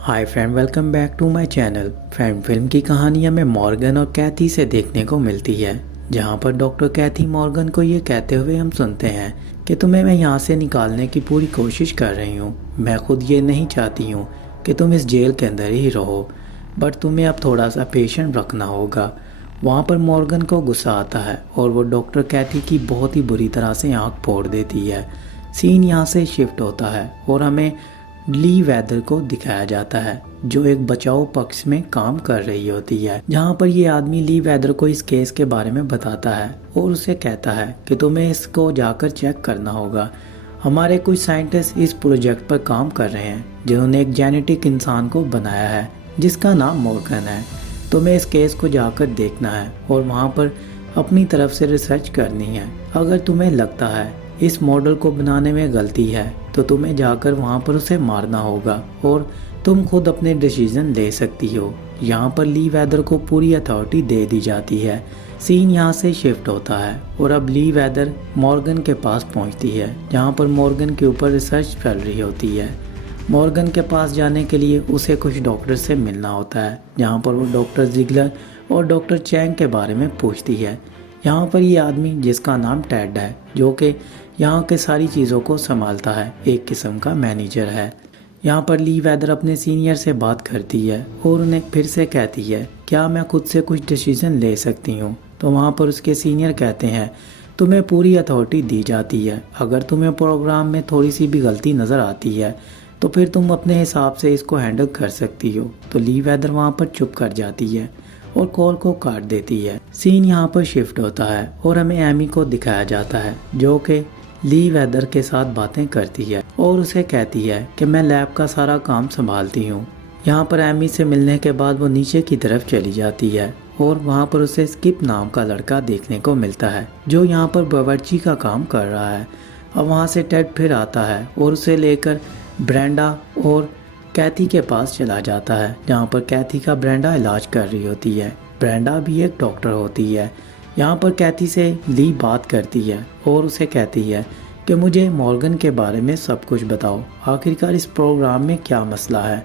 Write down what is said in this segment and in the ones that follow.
Hi friend, welcome back to my channel. Friend, film की कहानी हमें मॉर्गन और कैथी से देखने को मिलती है, जहां पर डॉक्टर कैथी मॉर्गन को ये कहते हुए हम सुनते हैं कि तुम्हें मैं यहाँ से निकालने की पूरी कोशिश कर रही हूँ। मैं खुद ये नहीं चाहती हूँ कि तुम इस जेल के अंदर ही रहो, बट तुम्हें अब थोड़ा सा पेशेंस रखना होगा। वहाँ पर मॉर्गन को गुस्सा आता है और वो डॉक्टर कैथी की बहुत ही बुरी तरह से आँख फोड़ देती है। सीन यहाँ से शिफ्ट होता है और हमें ली वेदर को दिखाया जाता है, जो एक बचाव पक्ष में काम कर रही होती है। जहाँ पर ये आदमी ली वेदर को इस केस के बारे में बताता है और उसे कहता है कि तुम्हें इसको जाकर चेक करना होगा। हमारे कुछ साइंटिस्ट इस प्रोजेक्ट पर काम कर रहे हैं, जिन्होंने एक जेनेटिक इंसान को बनाया है जिसका नाम मॉर्गन है। तुम्हें इस केस को जाकर देखना है और वहाँ पर अपनी तरफ से रिसर्च करनी है। अगर तुम्हें लगता है इस मॉडल को बनाने में गलती है तो तुम्हें जाकर वहाँ पर उसे मारना होगा और तुम खुद अपने डिसीजन ले सकती हो। यहाँ पर ली वेदर को पूरी अथॉरिटी दे दी जाती है। सीन यहाँ से शिफ्ट होता है और अब ली वेदर मॉर्गन के पास पहुँचती है, जहाँ पर मॉर्गन के ऊपर रिसर्च चल रही होती है। मॉर्गन के पास जाने के लिए उसे कुछ डॉक्टर से मिलना होता है, जहाँ पर वो डॉक्टर जिगलर और डॉक्टर चैंग के बारे में पूछती है। यहाँ पर ये आदमी, जिसका नाम टेड है, जो कि यहाँ के सारी चीज़ों को संभालता है, एक किस्म का मैनेजर है। यहाँ पर ली वेदर अपने सीनियर से बात करती है और उन्हें फिर से कहती है, क्या मैं खुद से कुछ डिसीजन ले सकती हूँ? तो वहाँ पर उसके सीनियर कहते हैं, तुम्हें पूरी अथॉरिटी दी जाती है। अगर तुम्हें प्रोग्राम में थोड़ी सी भी गलती नज़र आती है तो फिर तुम अपने हिसाब से इसको हैंडल कर सकती हो। तो ली वेदर वहाँ पर चुप कर जाती है और कॉल को काट देती है। सीन यहाँ पर शिफ्ट होता है और हमें एमी को दिखाया जाता है, जो कि ली वेदर के साथ बातें करती है और उसे कहती है कि मैं लैब का सारा काम संभालती हूँ। यहाँ पर एमी से मिलने के बाद वो नीचे की तरफ चली जाती है और वहाँ पर उसे स्किप नाम का लड़का देखने को मिलता है, जो यहाँ पर बावर्ची का काम कर रहा है। अब वहाँ से टेड फिर आता है और उसे लेकर ब्रेंडा और कैथी के पास चला जाता है, जहाँ पर कैथी का ब्रेंडा इलाज कर रही होती है। ब्रेंडा भी एक डॉक्टर होती है। यहाँ पर कैथी से ली बात करती है और उसे कहती है कि मुझे मॉर्गन के बारे में सब कुछ बताओ। आखिरकार इस प्रोग्राम में क्या मसला है?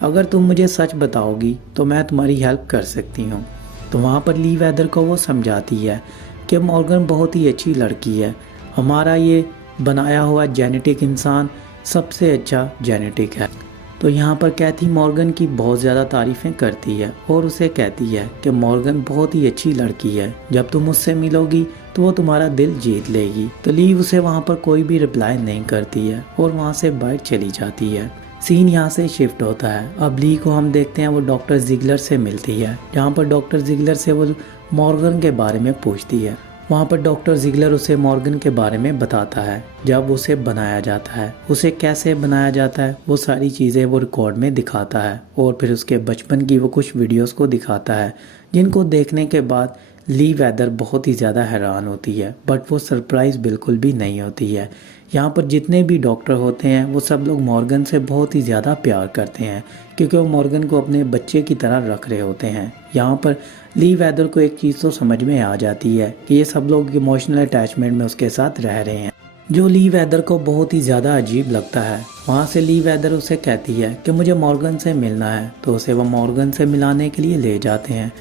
अगर तुम मुझे सच बताओगी तो मैं तुम्हारी हेल्प कर सकती हूँ। तो वहाँ पर ली वेदर को वो समझाती है कि मॉर्गन बहुत ही अच्छी लड़की है। हमारा ये बनाया हुआ जेनेटिक इंसान सबसे अच्छा जेनेटिक है। तो यहाँ पर कैथी मॉर्गन की बहुत ज़्यादा तारीफ़ें करती है और उसे कहती है कि मॉर्गन बहुत ही अच्छी लड़की है, जब तुम उससे मिलोगी तो वो तुम्हारा दिल जीत लेगी। तो लीव उसे वहाँ पर कोई भी रिप्लाई नहीं करती है और वहाँ से बाहर चली जाती है। सीन यहाँ से शिफ्ट होता है। अब ली को हम देखते हैं वो डॉक्टर जिगलर से मिलती है, जहाँ पर डॉक्टर जिगलर से वो मॉर्गन के बारे में पूछती है। वहाँ पर डॉक्टर जिगलर उसे मॉर्गन के बारे में बताता है, जब उसे बनाया जाता है, उसे कैसे बनाया जाता है, वो सारी चीज़ें वो रिकॉर्ड में दिखाता है और फिर उसके बचपन की वो कुछ वीडियोस को दिखाता है, जिनको देखने के बाद ली वेदर बहुत ही ज़्यादा हैरान होती है, बट वो सरप्राइज़ बिल्कुल भी नहीं होती है। यहाँ पर जितने भी डॉक्टर होते हैं वो सब लोग मॉर्गन से बहुत ही ज़्यादा प्यार करते हैं, क्योंकि वो मॉर्गन को अपने बच्चे की तरह रख रहे होते हैं। यहाँ पर ली वेदर को एक चीज़ तो समझ में आ जाती है कि ये सब लोग इमोशनल अटैचमेंट में उसके साथ रह रहे हैं, जो ली वेदर को बहुत ही ज़्यादा अजीब लगता है। वहाँ से ली वेदर उसे कहती है कि मुझे मॉर्गन से मिलना है, तो उसे वो मॉर्गन से मिलाने के लिए ले जाते हैं।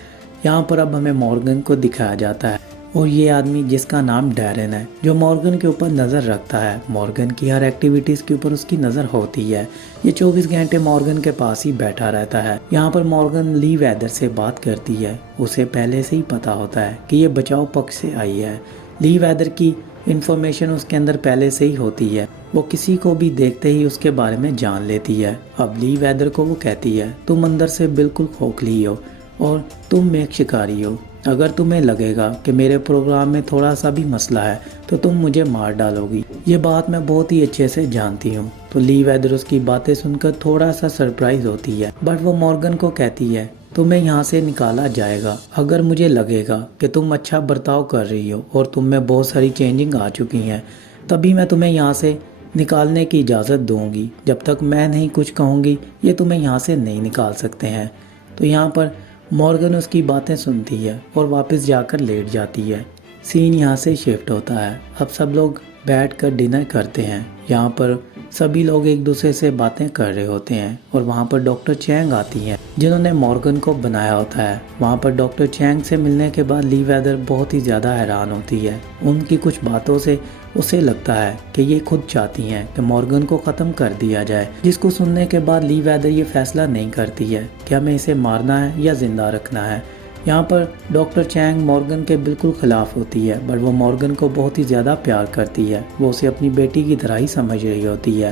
यहाँ पर अब हमें मॉर्गन को दिखाया जाता है और ये आदमी, जिसका नाम डैरेन है, जो मॉर्गन के ऊपर नज़र रखता है। मॉर्गन की हर एक्टिविटीज़ के ऊपर उसकी नज़र होती है। ये 24 घंटे मॉर्गन के पास ही बैठा रहता है। यहाँ पर मॉर्गन ली वेदर से बात करती है। उसे पहले से ही पता होता है कि ये बचाव पक्ष से आई है। ली वेदर की इन्फॉर्मेशन उसके अंदर पहले से ही होती है। वो किसी को भी देखते ही उसके बारे में जान लेती है। अब ली वेदर को वो कहती है, तुम अंदर से बिल्कुल खोखली हो और तुम एक शिकारी हो। अगर तुम्हें लगेगा कि मेरे प्रोग्राम में थोड़ा सा भी मसला है तो तुम मुझे मार डालोगी। ये बात मैं बहुत ही अच्छे से जानती हूँ। तो ली वेदर उसकी बातें सुनकर थोड़ा सा सरप्राइज होती है, बट वो मॉर्गन को कहती है, तुम्हें यहाँ से निकाला जाएगा अगर मुझे लगेगा कि तुम अच्छा बर्ताव कर रही हो और तुम में बहुत सारी चेंजिंग आ चुकी हैं, तभी मैं तुम्हें यहाँ से निकालने की इजाज़त दूँगी। जब तक मैं नहीं कुछ कहूँगी ये तुम्हें यहाँ से नहीं निकाल सकते हैं। तो यहाँ पर मॉर्गन उसकी बातें सुनती है और वापस जाकर लेट जाती है। सीन यहाँ से शिफ्ट होता है। अब सब लोग बैठकर डिनर करते हैं। यहाँ पर सभी लोग एक दूसरे से बातें कर रहे होते हैं और वहाँ पर डॉक्टर चैंग आती हैं जिन्होंने मॉर्गन को बनाया होता है। वहाँ पर डॉक्टर चैंग से मिलने के बाद ली वेदर बहुत ही ज़्यादा हैरान होती है। उनकी कुछ बातों से उसे लगता है कि ये खुद चाहती हैं कि मॉर्गन को ख़त्म कर दिया जाए, जिसको सुनने के बाद ली वेदर ये फैसला नहीं करती है कि हमें इसे मारना है या ज़िंदा रखना है। यहाँ पर डॉक्टर चैंग मॉर्गन के बिल्कुल ख़िलाफ़ होती है, बट वो मॉर्गन को बहुत ही ज़्यादा प्यार करती है। वो उसे अपनी बेटी की तरह ही समझ रही होती है,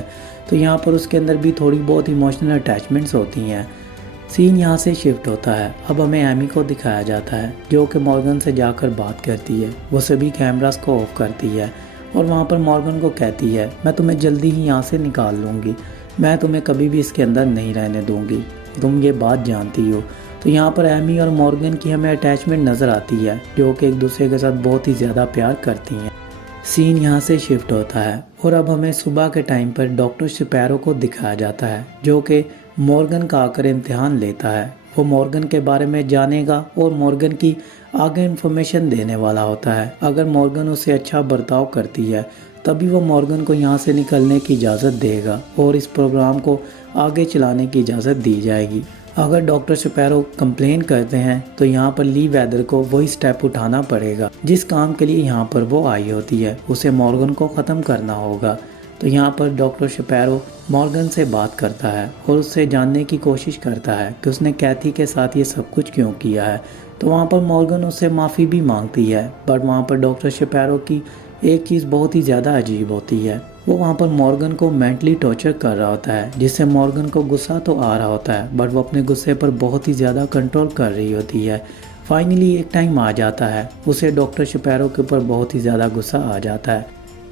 तो यहाँ पर उसके अंदर भी थोड़ी बहुत इमोशनल अटैचमेंट्स होती हैं। सीन यहाँ से शिफ्ट होता है। अब हमें एमी को दिखाया जाता है जो कि मॉर्गन से जाकर बात करती है। वो सभी कैमरास को ऑफ करती है और वहाँ पर मॉर्गन को कहती है, मैं तुम्हें जल्दी ही यहाँ से निकाल लूँगी, मैं तुम्हें कभी भी इसके अंदर नहीं रहने दूँगी, तुम ये बात जानती हो। तो यहाँ पर एमी और मॉर्गन की हमें अटैचमेंट नज़र आती है जो कि एक दूसरे के साथ बहुत ही ज़्यादा प्यार करती हैं। सीन यहाँ से शिफ्ट होता है और अब हमें सुबह के टाइम पर डॉक्टर स्पैरो को दिखाया जाता है जो कि मॉर्गन का आकर इम्तिहान लेता है। वो मॉर्गन के बारे में जानेगा और मॉर्गन की आगे इन्फॉर्मेशन देने वाला होता है। अगर मॉर्गन उसे अच्छा बर्ताव करती है तभी वो मॉर्गन को यहाँ से निकलने की इजाज़त देगा और इस प्रोग्राम को आगे चलाने की इजाज़त दी जाएगी। अगर डॉक्टर स्पैरो कंप्लेन करते हैं तो यहाँ पर ली वेदर को वही स्टेप उठाना पड़ेगा जिस काम के लिए यहाँ पर वो आई होती है। उसे मॉर्गन को ख़त्म करना होगा। तो यहाँ पर डॉक्टर स्पैरो मॉर्गन से बात करता है और उससे जानने की कोशिश करता है कि उसने कैथी के साथ ये सब कुछ क्यों किया है। तो वहाँ पर मॉर्गन उससे माफ़ी भी मांगती है, बट वहाँ पर डॉक्टर स्पैरो की एक चीज़ बहुत ही ज़्यादा अजीब होती है। वो वहाँ पर मॉर्गन को मेंटली टॉर्चर कर रहा होता है, जिससे मॉर्गन को गुस्सा तो आ रहा होता है बट वो अपने गुस्से पर बहुत ही ज़्यादा कंट्रोल कर रही होती है। फाइनली एक टाइम आ जाता है, उसे डॉक्टर स्पैरो के ऊपर बहुत ही ज़्यादा गुस्सा आ जाता है,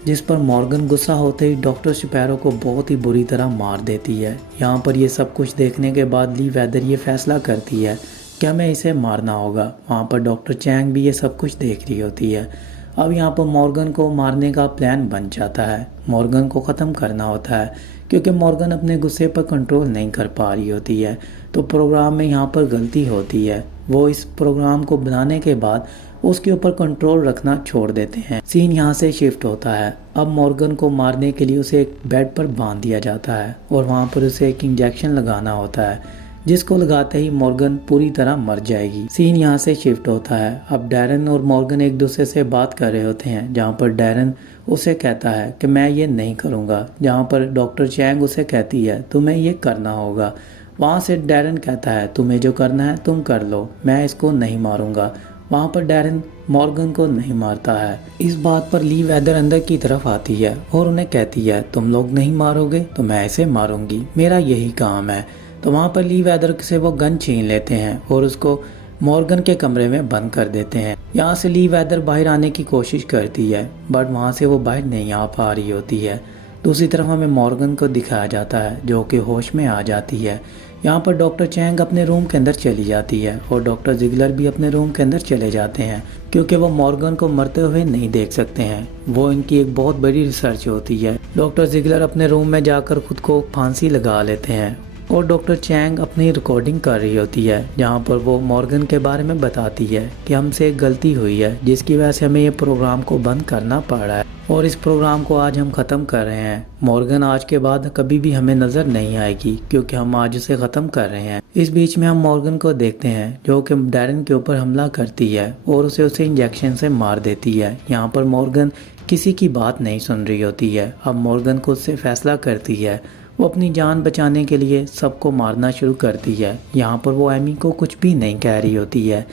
जिस पर मॉर्गन गुस्सा होते ही डॉक्टर स्पैरो को बहुत ही बुरी तरह मार देती है। यहाँ पर ये सब कुछ देखने के बाद ली वेदर ये फैसला करती है कि हमें इसे मारना होगा। वहाँ पर डॉक्टर चैंग भी ये सब कुछ देख रही होती है। अब यहाँ पर मॉर्गन को मारने का प्लान बन जाता है। मॉर्गन को ख़त्म करना होता है क्योंकि मॉर्गन अपने गुस्से पर कंट्रोल नहीं कर पा रही होती है। तो प्रोग्राम में यहाँ पर गलती होती है। वो इस प्रोग्राम को बनाने के बाद उसके ऊपर कंट्रोल रखना छोड़ देते हैं। सीन यहाँ से शिफ्ट होता है। अब मॉर्गन को मारने के लिए उसे एक बेड पर बांध दिया जाता है और वहाँ पर उसे एक इंजेक्शन लगाना होता है जिसको लगाते ही मॉर्गन पूरी तरह मर जाएगी। सीन यहाँ से शिफ्ट होता है। अब डैरन और मॉर्गन एक दूसरे से बात कर रहे होते हैं, जहाँ पर डैरन उसे कहता है कि मैं ये नहीं करूँगा, जहाँ पर डॉक्टर चैंग उसे कहती है तुम्हें ये करना होगा। वहाँ से डैरन कहता है तुम्हें जो करना है तुम कर लो, मैं इसको नहीं मारूँगा। वहाँ पर डैरन मॉर्गन को नहीं मारता है। इस बात पर ली वेदर अंदर की तरफ आती है और उन्हें कहती है तुम लोग नहीं मारोगे तो मैं इसे मारूंगी, मेरा यही काम है। तो वहाँ पर ली वेदर से वो गन छीन लेते हैं और उसको मॉर्गन के कमरे में बंद कर देते हैं। यहाँ से ली वेदर बाहर आने की कोशिश करती है बट वहाँ से वो बाहर नहीं आ पा रही होती है। दूसरी तरफ हमें मॉर्गन को दिखाया जाता है जो कि होश में आ जाती है। यहाँ पर डॉक्टर चैंग अपने रूम के अंदर चली जाती है और डॉक्टर जिगलर भी अपने रूम के अंदर चले जाते हैं क्योंकि वो मॉर्गन को मरते हुए नहीं देख सकते हैं। वो इनकी एक बहुत बड़ी रिसर्च होती है। डॉक्टर जिगलर अपने रूम में जाकर खुद को फांसी लगा लेते हैं और डॉक्टर चैंग अपनी रिकॉर्डिंग कर रही होती है जहाँ पर वो मॉर्गन के बारे में बताती है कि हमसे एक गलती हुई है जिसकी वजह से हमें ये प्रोग्राम को बंद करना पड़ रहा है और इस प्रोग्राम को आज हम ख़त्म कर रहे हैं। मॉर्गन आज के बाद कभी भी हमें नज़र नहीं आएगी क्योंकि हम आज उसे ख़त्म कर रहे हैं। इस बीच में हम मॉर्गन को देखते हैं जो कि डैरन के ऊपर हमला करती है और उसे इंजेक्शन से मार देती है। यहाँ पर मॉर्गन किसी की बात नहीं सुन रही होती है। अब मॉर्गन खुद से फैसला करती है, वो अपनी जान बचाने के लिए सबको मारना शुरू करती है। यहाँ पर वो एमी को कुछ भी नहीं कह रही होती है।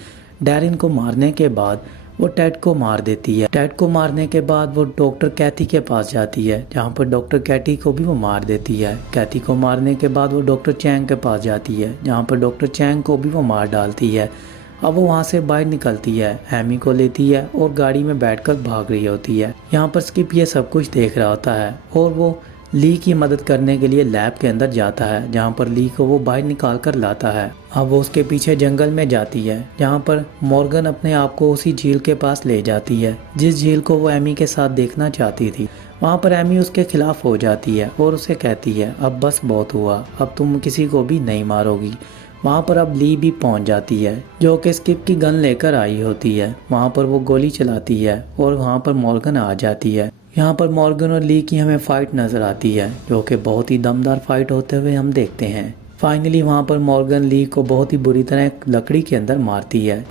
डैरन को मारने के बाद वो टेड को मार देती है। टेड को मारने के बाद वो डॉक्टर कैथी के पास जाती है जहाँ पर डॉक्टर कैथी को भी वो मार देती है। कैथी को मारने के बाद वो डॉक्टर चैंग के पास जाती है जहाँ पर डॉक्टर चैंग को भी वो मार डालती है। अब वो वहाँ से बाहर निकलती है, एमी को लेती है और गाड़ी में बैठकर भाग रही होती है। यहाँ पर स्किप ये सब कुछ देख रहा होता है और वो ली की मदद करने के लिए लैब के अंदर जाता है जहाँ पर ली को वो बाहर निकाल कर लाता है। अब वो उसके पीछे जंगल में जाती है जहाँ पर मॉर्गन अपने आप को उसी झील के पास ले जाती है जिस झील को वो एमी के साथ देखना चाहती थी। वहाँ पर एमी उसके खिलाफ हो जाती है और उसे कहती है अब बस बहुत हुआ, अब तुम किसी को भी नहीं मारोगी। वहाँ पर अब ली भी पहुँच जाती है जो कि स्किप की गन लेकर आई होती है। वहाँ पर वो गोली चलाती है और वहाँ पर मॉर्गन आ जाती है। यहाँ पर मॉर्गन और ली की हमें फाइट नज़र आती है, जो कि बहुत ही दमदार फाइट होते हुए हम देखते हैं। फाइनली वहाँ पर मॉर्गन ली को बहुत ही बुरी तरह एक लकड़ी के अंदर मारती है।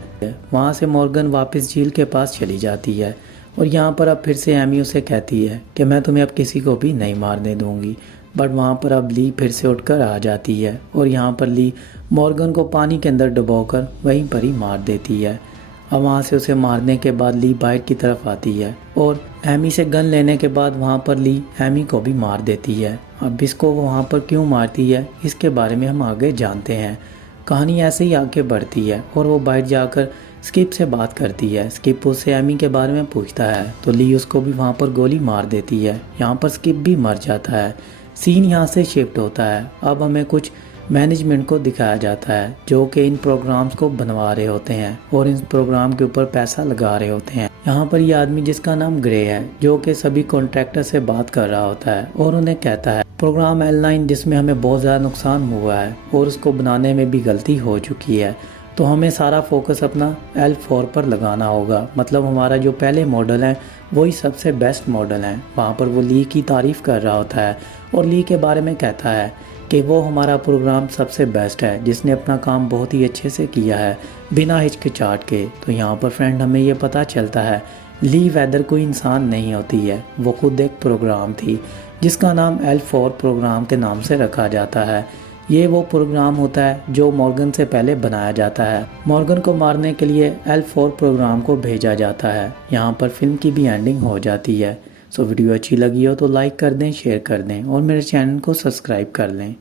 वहाँ से मॉर्गन वापस झील के पास चली जाती है और यहाँ पर अब फिर से एमी उसे कहती है कि मैं तुम्हें अब किसी को भी नहीं मारने दूंगी। बट वहाँ पर अब ली फिर से उठकर आ जाती है और यहाँ पर ली मॉर्गन को पानी के अंदर डुबोकर वहीं पर ही मार देती है। अब वहाँ से उसे मारने के बाद ली बाहर की तरफ आती है और एमी से गन लेने के बाद वहाँ पर ली एमी को भी मार देती है। अब इसको वो वहाँ पर क्यों मारती है इसके बारे में हम आगे जानते हैं। कहानी ऐसे ही आगे बढ़ती है और वो बाहर जाकर स्किप से बात करती है। स्किप उससे एमी के बारे में पूछता है तो ली उसको भी वहाँ पर गोली मार देती है। यहाँ पर स्किप भी मर जाता है। सीन यहाँ से शिफ्ट होता है। अब हमें कुछ मैनेजमेंट को दिखाया जाता है जो कि इन प्रोग्राम्स को बनवा रहे होते हैं और इन प्रोग्राम के ऊपर पैसा लगा रहे होते हैं। यहाँ पर ये आदमी जिसका नाम ग्रे है जो कि सभी कॉन्ट्रैक्टर से बात कर रहा होता है और उन्हें कहता है प्रोग्राम L9 जिसमें हमें बहुत ज़्यादा नुकसान हुआ है और उसको बनाने में भी गलती हो चुकी है, तो हमें सारा फोकस अपना L4 पर लगाना होगा। मतलब हमारा जो पहले मॉडल है वही सबसे बेस्ट मॉडल है। वहाँ पर वो ली की तारीफ़ कर रहा होता है और ली के बारे में कहता है कि वो हमारा प्रोग्राम सबसे बेस्ट है जिसने अपना काम बहुत ही अच्छे से किया है बिना हिचकिचाहट के। तो यहाँ पर फ्रेंड हमें ये पता चलता है ली वेदर कोई इंसान नहीं होती है, वो खुद एक प्रोग्राम थी जिसका नाम L4 प्रोग्राम के नाम से रखा जाता है। ये वो प्रोग्राम होता है जो मॉर्गन से पहले बनाया जाता है। मॉर्गन को मारने के लिए L4 प्रोग्राम को भेजा जाता है। यहाँ पर फिल्म की भी एंडिंग हो जाती है। सो वीडियो अच्छी लगी हो तो लाइक कर दें, शेयर कर दें और मेरे चैनल को सब्सक्राइब कर लें।